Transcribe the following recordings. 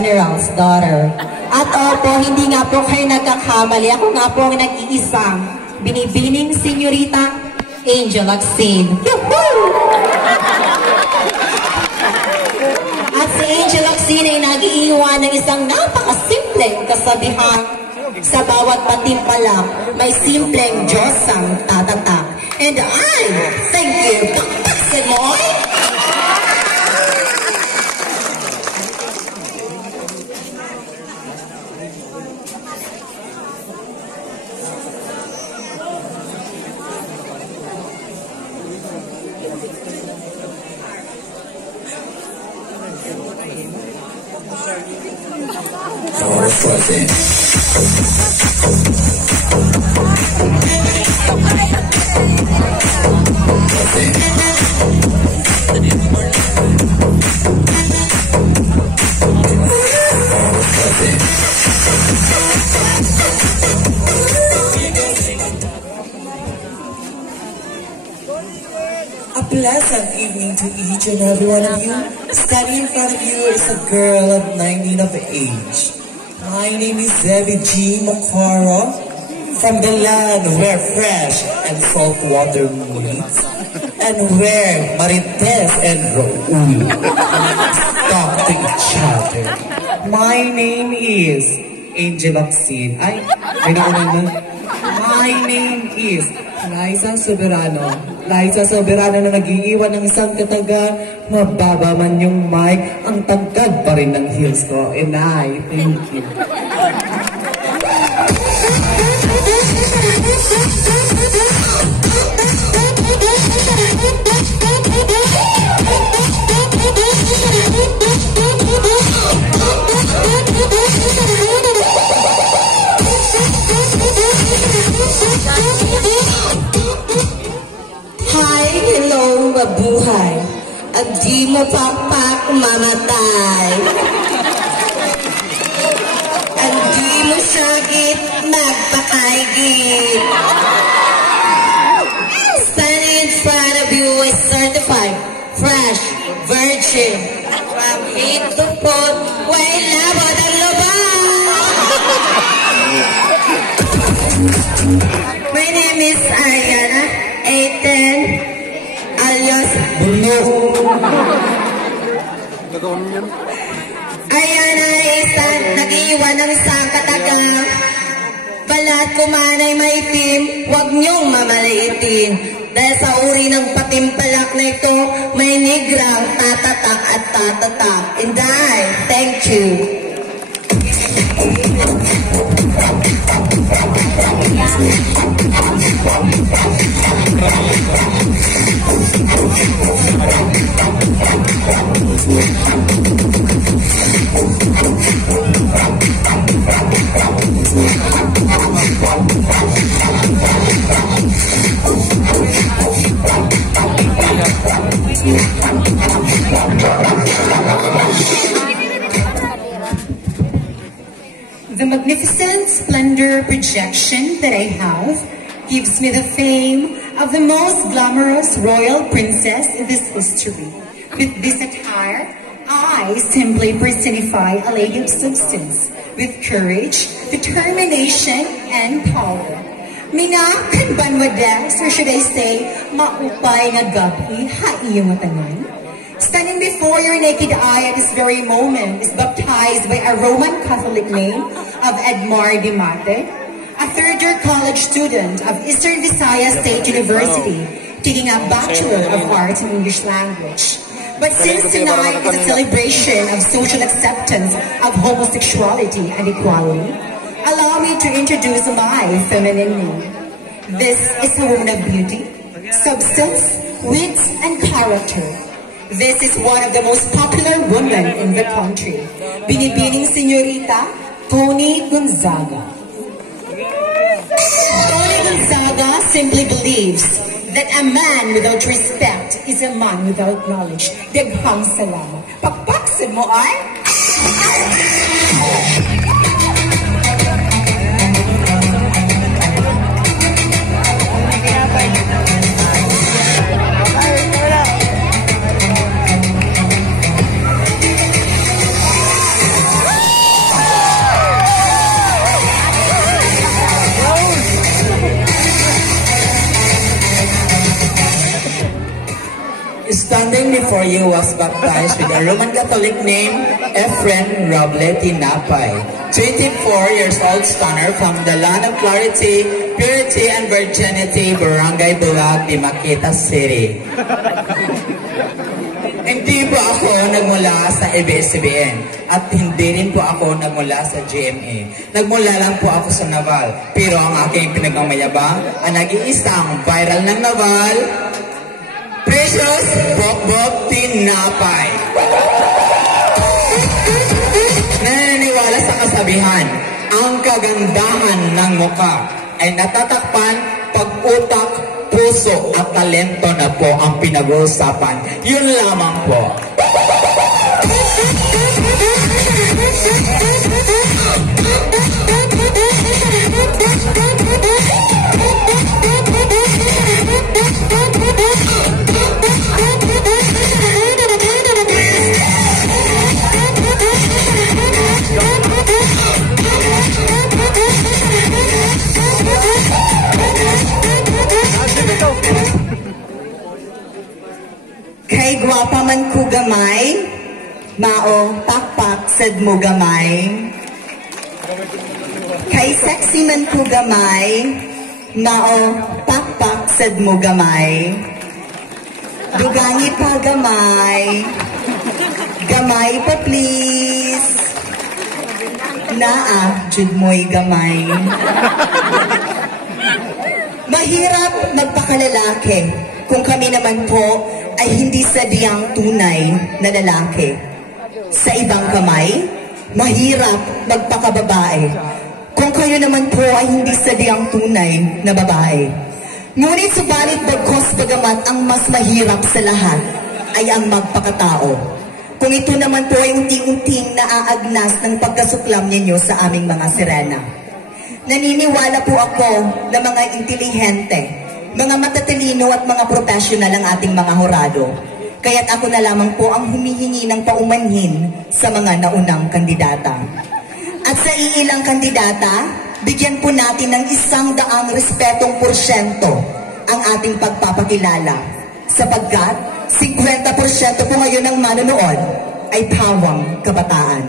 General's daughter. At opo, hindi nga po kayo nagkakamali. Ako nga po ang nag-iisang binibining senyorita Angel Locsin. At si Angel Locsin ay nag-iiwan ng isang napakasimpleng kasabihan. Sa bawat patimpalak, may simpleng Diyos ang tatatak. And I thank you. Pakpasin mo, A pleasant evening to each and every one of you. Standing in front of you is a girl of 19 of age. My name is Debbie G. Macaro, from the land where fresh and salt water meets, and where Marites and Raul talk to each other. My name is Angel Locsin. Ay, may nakunan na. My name is Liza Soberano. Liza Soberano na nag-iiwan ng isang kataga, mababa man yung mic, ang tangkad pa rin ng heels ko. And I thank you. Hello, mabuhay. At di mo pakpak mamatay. At di mo sagit magpakaigit. Standing in front of you is certified, fresh, virgin. From head to foot, way labot ang lubang. My name is Ariana Aten, alias Bulok. Ariana is nag-iwan ng isang kataga. Balat ko man ay maitim, huwag niyong mamaliitin. Dahil sa uri ng patimpalak na ito, may nigrang tatatak at tatatak. And I thank you. The magnificent splendor projection that I have gives me the fame of the most glamorous royal princess in this history. With this attire, I simply personify a lady of substance, with courage, determination, and power. Minakan banwadas, or should I say, maupay nga gabi, haiyong matanan. Standing before your naked eye at this very moment is baptized by a Roman Catholic name of Edmar Dimate, a third-year college student of Eastern Visayas State University, taking a Bachelor of Arts in English Language. But since tonight is a celebration of social acceptance of homosexuality and equality, allow me to introduce my feminine name. This is a woman of beauty, substance, wit, and character. This is one of the most popular women in the country, binibining Señorita Toni Gonzaga. Toni Gonzaga simply believes that a man without respect is a man without knowledge. Daghang salamat. Pakpaksin mo ay? for you was baptized with a Roman Catholic name, Efren Roble Tinapay. 24 years old stunner from the land of clarity, purity, and virginity, Barangay Bulag, Dimakita City. Hindi po ako nagmula sa ABS-CBN at hindi rin po ako nagmula sa GMA. Nagmula lang po ako sa Naval. Pero ang aking pinagmamayabang ang nag-iisang viral ng Naval, Precious Bokbok Tinapay. Naniniwala sa kasabihan, ang kagandahan ng mukha ay natatakpan pag utak, puso at talento na po ang pinag-uusapan. Yun lamang po. Kay gwapa man ku gamay, mao pakpak sad mo gamay. Kay sexy man ku gamay, mao pakpak sad mo gamay. Dugangi pa gamay, gamay pa please. Naa, jud mo'y gamay. Mahirap magpakalalaki kung kami naman po ay hindi sadyang tunay na lalaki. Sa ibang kamay, mahirap magpakababae kung kayo naman po ay hindi sadyang tunay na babae. Ngunit subalit bagkos bagamat ang mas mahirap sa lahat ay ang magpakatao. Kung ito naman po ay unti-unting naaagnas ng pagkasuklam ninyo sa aming mga sirena. Naniniwala po ako na mga intelihente, mga matatalino at mga professional ang ating mga horado. Kaya't ako na lamang po ang humihingi ng paumanhin sa mga naunang kandidata. At sa iilang kandidata, bigyan po natin ng 100% ang ating pagpapakilala. Sapagkat 50% po ngayon ng manonood ay pawang kabataan.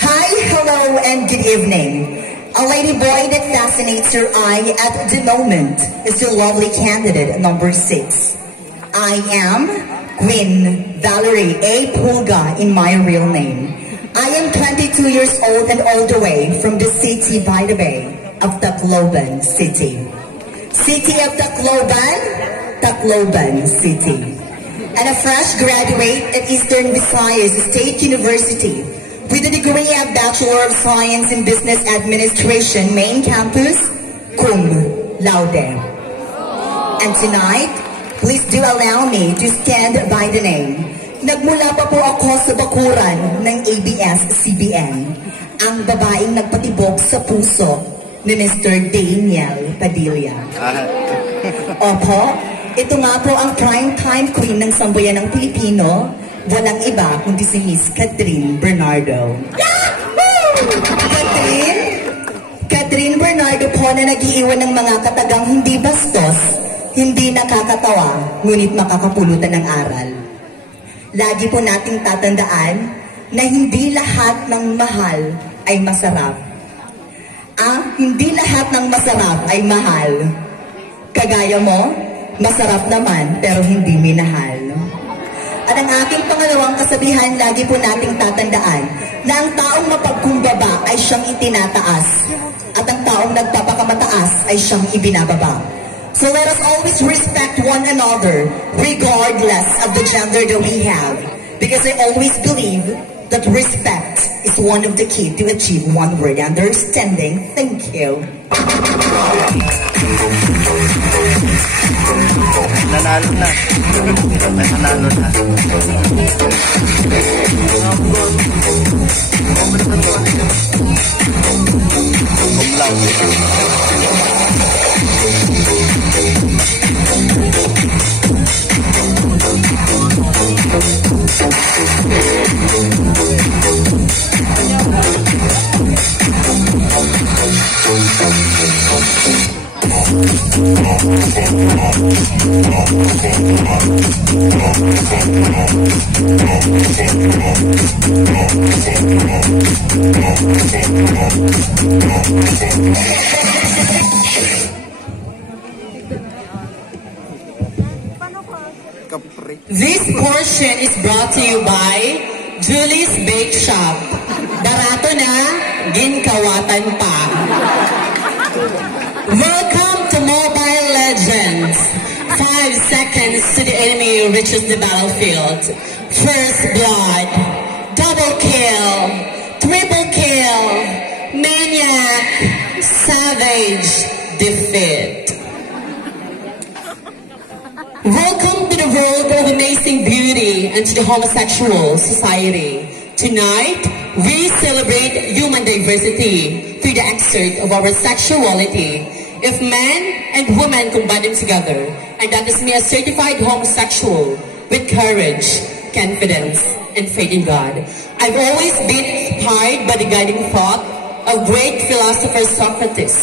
Hi, hello, and good evening. A lady boy that fascinates your eye at the moment is your lovely candidate number 6. I am Queen Valerie A. Pulga in my real name. I am 22 years old and all the way from the city by the bay of Tacloban City. City of Tacloban, Tacloban City. And a fresh graduate at Eastern Visayas State University with a degree of Bachelor of Science in Business Administration, main campus, cum laude. And tonight, please do allow me to stand by the name. Nagmula pa po ako sa bakuran ng ABS-CBN, ang babaeng nagpatibok sa puso ni Mr. Daniel Padilla. Opo, ito nga po ang primetime queen ng sambayan ng Pilipino, walang iba kundi si Miss Catherine Bernardo. Catherine Bernardo po na nag-iiwan ng mga katagang hindi bastos, hindi nakakatawa, ngunit makakapulutan ng aral. Lagi po nating tatandaan na hindi lahat ng mahal ay masarap. Hindi lahat ng masarap ay mahal. Kagaya mo, masarap naman pero hindi minahal. At ang aking pangalawang kasabihan, lagi po nating tatandaan na ang taong mapagkumbaba ay siyang itinataas at ang taong nagpapakamataas ay siyang ibinababa. So let us always respect one another regardless of the gender that we have, because I always believe that respect is one of the key to achieve one word, understanding. Thank you. Nanalo na. Nanalo na. This portion is brought to you by Julie's Bake Shop. Barato na, ginkawatan pa. Welcome to Mobile Legends. 5 seconds to the enemy reaches the battlefield. First blood, double kill, triple kill, maniac, savage, defeat. Welcome to the world of amazing beauty and to the homosexual society. Tonight, we celebrate human diversity through the excerpt of our sexuality. If men and women combine them together, and that is me, a certified homosexual with courage, confidence, and faith in God. I've always been inspired by the guiding thought of great philosopher Socrates,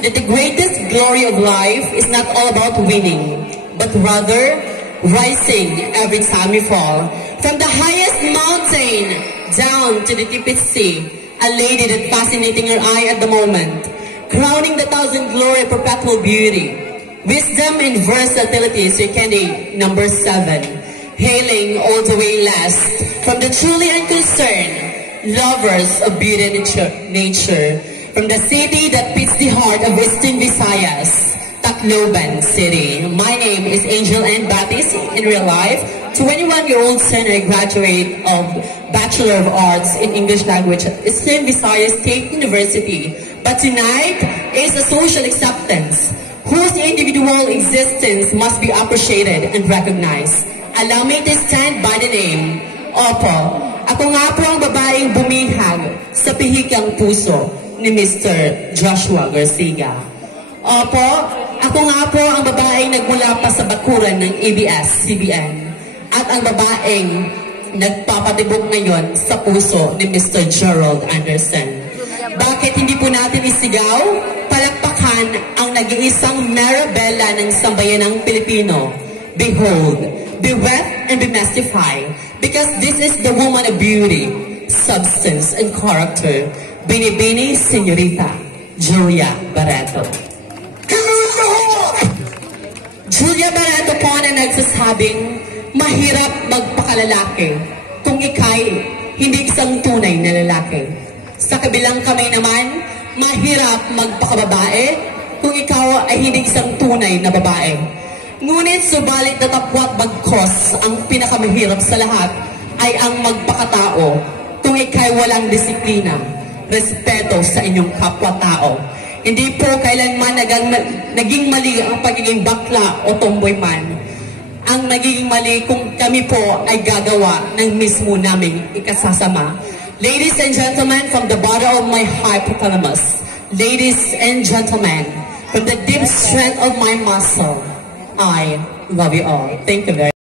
that the greatest glory of life is not all about winning, but rather rising every time we fall. From the highest mountain down to the deepest sea, a lady that fascinating her eye at the moment, crowning the thousand glory of perpetual beauty, wisdom and versatility is your candy number 7, hailing all the way last from the truly unconcerned lovers of beauty and nature, from the city that beats the heart of Western Visayas, Tacloban City. My name is Angel Ann Batis. In real life, 21-year-old senior graduate of Bachelor of Arts in English Language at Eastern Visayas State University. But tonight is a social acceptance whose individual existence must be appreciated and recognized. Allow me to stand by the name. Opo, ako nga po ang babaeng bumihag sa pihikang puso ni Mr. Joshua Garcia. Opo, ako nga po ang babaeng nagmula pa sa bakuran ng ABS-CBN at ang babaeng nagpapatibok ngayon sa puso ni Mr. Gerald Anderson. Bakit hindi po natin isigaw, palakpakan ang nag-iisang Marabella ng sambayanang Pilipino? Behold, be wet and be mystified, because this is the woman of beauty, substance, and character, Binibini Señorita Julia Barreto. Julia Barreto po na nagsasabing mahirap magpakalalaki kung ikay hindi isang tunay na lalaki. Sa kabilang kamay naman, mahirap magpakababae kung ikaw ay hindi isang tunay na babae. Ngunit subalit na tapwat bagkos, ang pinakamahirap sa lahat ay ang magpakatao kung ikay walang disiplina, respeto sa inyong kapwa-tao. Hindi po kailanman naging mali ang pagiging bakla o tomboy man. Ang naging mali kung kami po ay gagawa ng mismo naming ikasasama. Ladies and gentlemen, from the bottom of my hypothalamus, ladies and gentlemen, from the deep strength of my muscle, I love you all. Thank you very much.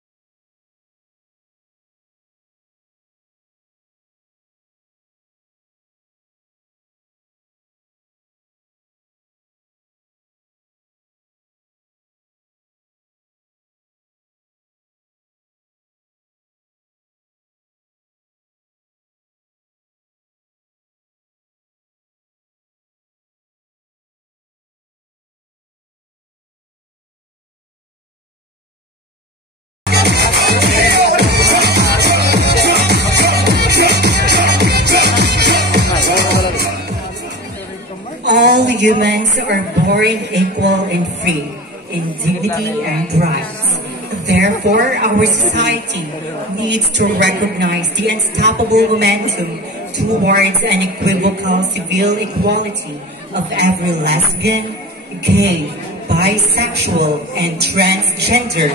All humans are born equal and free in dignity and rights. Therefore, our society needs to recognize the unstoppable momentum towards an equivocal civil equality of every lesbian, gay, bisexual, and transgender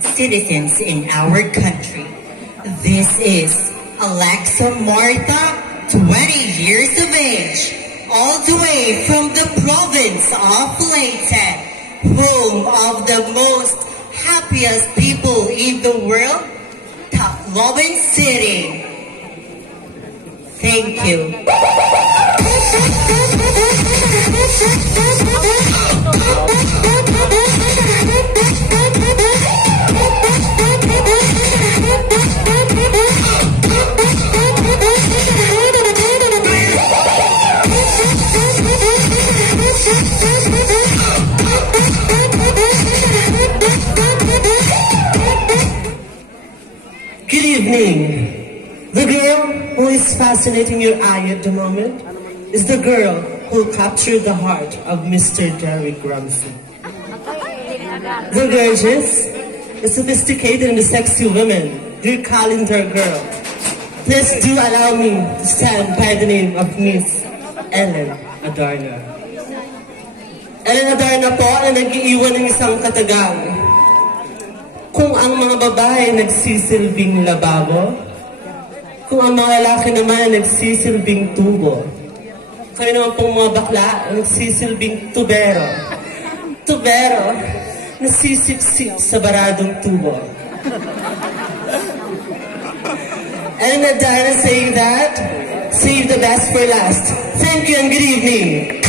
citizens in our country. This is Alexa Marta, 20 years of age, all the way from the province of Leyte, home of the most happiest people in the world, Tacloban City. Thank you. fascinating your eye at the moment is the girl who captured the heart of Mr. Derek Ramsey. The gorgeous, the sophisticated, and the sexy woman, your calendar girl. Please do allow me to stand by the name of Miss Ellen Adarna. Ellen Adarna po na nag-iiwan ng isang katagang. Kung ang mga babae nagsisilbing lababo, kung ang mga lalaki naman nagsisilbing tubo, kami naman pong mga bakla nagsisilbing tubero. Tubero, nasisiksik sa baradong tubo. And Adarna saying that, save the best for last. Thank you and good evening.